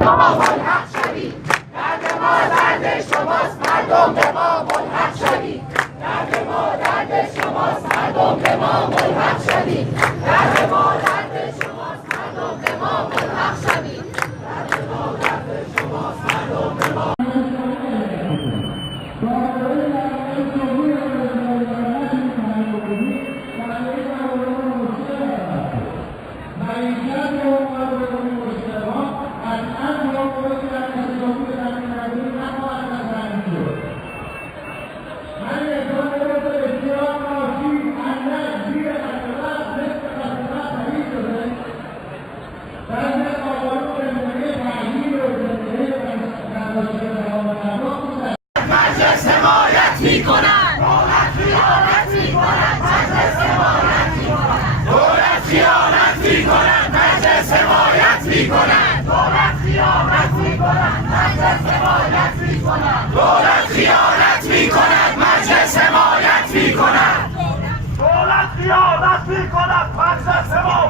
ما ملحق شوید. درد ما درد شماست، مردم به ما ملحق شوید. درد ما درد شماست، مردم به ما ملحق شوید. درد ما درد شماست، مردم به ما ملحق شوید. درد ما درد شماست، مردم به ما مجلس حمایت می‌کند. دولت خیانت می‌کند. مجلس حمایت می‌کند. دولت خیانت می‌کند. مجلس حمایت می‌کند. دولت خیانت می‌کند. مجلس حمایت می‌کند. دولت خیانت می‌کند. مجلس حمایت می‌کند. دولت خیانت می‌کند. مجلس حمایت